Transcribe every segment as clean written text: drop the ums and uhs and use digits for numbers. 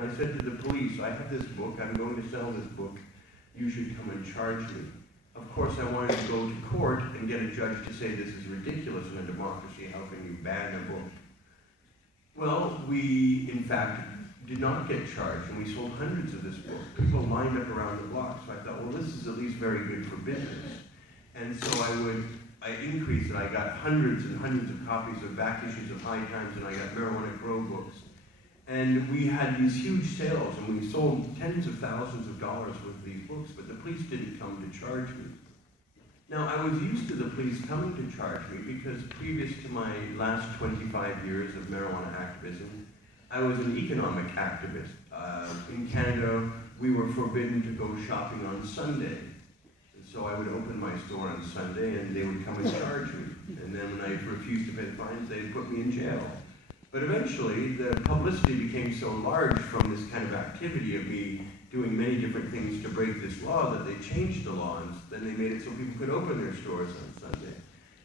And I said to the police, I have this book, I'm going to sell this book, you should come and charge me. Of course, I wanted to go to court and get a judge to say this is ridiculous in a democracy, how can you ban a book? Well, we, in fact, did not get charged, and we sold hundreds of this book. People lined up around the block, so I thought, well, this is at least very good for business. And so I increased it. I got hundreds and hundreds of copies of back issues of High Times, and I got Marijuana Grow books. And we had these huge sales, and we sold tens of thousands of dollars worth of these books, but the police didn't come to charge me. Now, I was used to the police coming to charge me because previous to my last 25 years of marijuana activism, I was an economic activist. In Canada, we were forbidden to go shopping on Sunday. And so I would open my store on Sunday and they would come and charge me. And then when I refused to pay fines, they'd put me in jail. But eventually, the publicity became so large from this kind of activity of me doing many different things to break this law that they changed the law, and then they made it so people could open their stores on Sunday.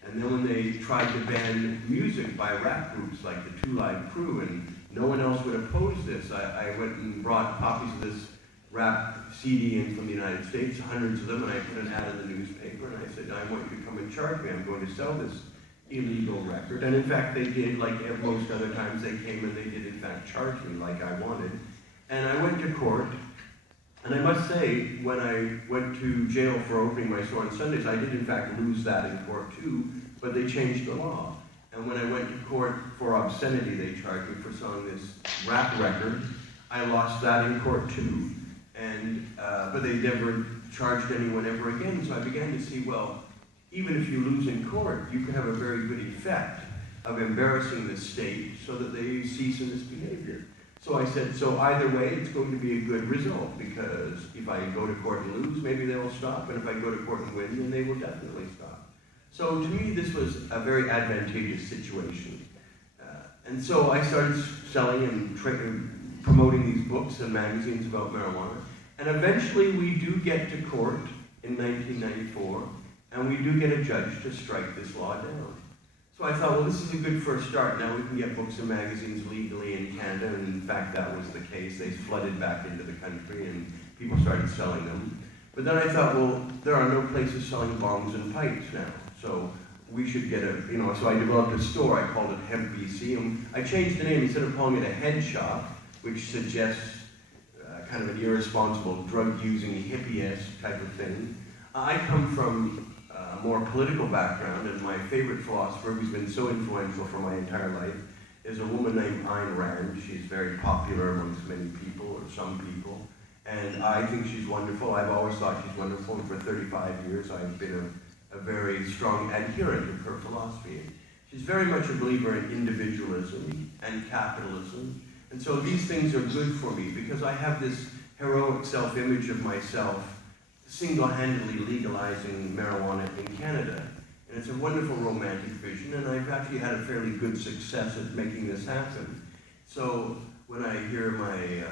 And then when they tried to ban music by rap groups like the Two Live Crew, and no one else would oppose this, I went and brought copies of this rap CD in from the United States, hundreds of them, and I put an ad in the newspaper, and I said, I want you to come and charge me, I'm going to sell this illegal record. And in fact, they did, like most other times they came and they did in fact charge me like I wanted. And I went to court, and I must say, when I went to jail for opening my store on Sundays, I did in fact lose that in court too, but they changed the law. And when I went to court for obscenity, they charged me for selling this rap record. I lost that in court too. And, but they never charged anyone ever again, so I began to see, well, even if you lose in court, you can have a very good effect of embarrassing the state so that they cease in this behavior. So I said, so either way, it's going to be a good result, because if I go to court and lose, maybe they will stop, and if I go to court and win, then they will definitely stop. So to me, this was a very advantageous situation. And so I started selling and promoting these books and magazines about marijuana. And eventually we do get to court in 1994, and we do get a judge to strike this law down. So I thought, well, this is a good first start. Now we can get books and magazines legally in Canada, and in fact that was the case. They flooded back into the country and people started selling them. But then I thought, well, there are no places selling bongs and pipes now. So we should get a, so I developed a store. I called it Hemp BC, and I changed the name. Instead of calling it a head shop, which suggests kind of an irresponsible, drug-using, hippie-esque type of thing. I come from a more political background, and my favorite philosopher, who's been so influential for my entire life, is a woman named Ayn Rand. She's very popular amongst many people, or some people, and I think she's wonderful. I've always thought she's wonderful, and for 35 years I've been a very strong adherent of her philosophy. She's very much a believer in individualism and capitalism, and so these things are good for me because I have this heroic self-image of myself single-handedly legalizing marijuana in Canada. And it's a wonderful romantic vision, and I've actually had a fairly good success at making this happen. So when I hear my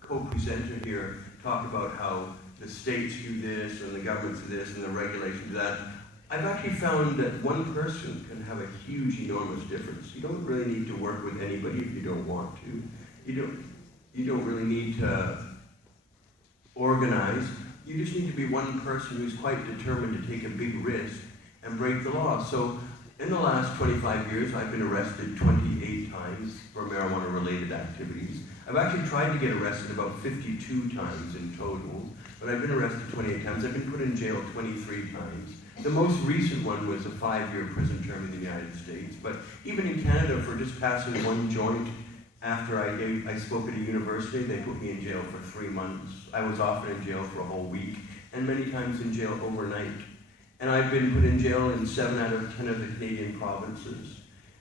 co-presenter here talk about how the states do this, and the governments do this, and the regulations do that, I've actually found that one person can have a huge, enormous difference. You don't really need to work with anybody if you don't want to. You don't really need to organize. You just need to be one person who's quite determined to take a big risk and break the law. So in the last 25 years, I've been arrested 28 times for marijuana-related activities. I've actually tried to get arrested about 52 times in total, but I've been arrested 28 times. I've been put in jail 23 times. The most recent one was a 5-year prison term in the United States, but even in Canada, for just passing one joint after I spoke at a university, they put me in jail for 3 months. I was often in jail for a whole week, and many times in jail overnight. And I've been put in jail in 7 out of 10 of the Canadian provinces.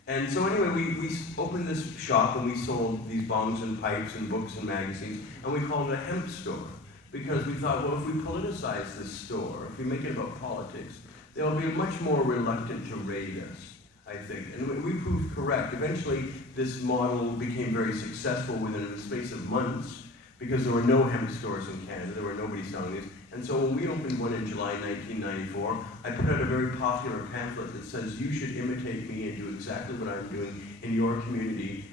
And so anyway, we opened this shop and we sold these bongs and pipes and books and magazines, and we called it a hemp store. Because we thought, well, if we politicize this store, if we make it about politics, they'll be much more reluctant to raid us, I think. And we proved correct. Eventually, this model became very successful within the space of months because there were no hemp stores in Canada. There were nobody selling these. And so when we opened one in July 1994, I put out a very popular pamphlet that says, you should imitate me and do exactly what I'm doing in your community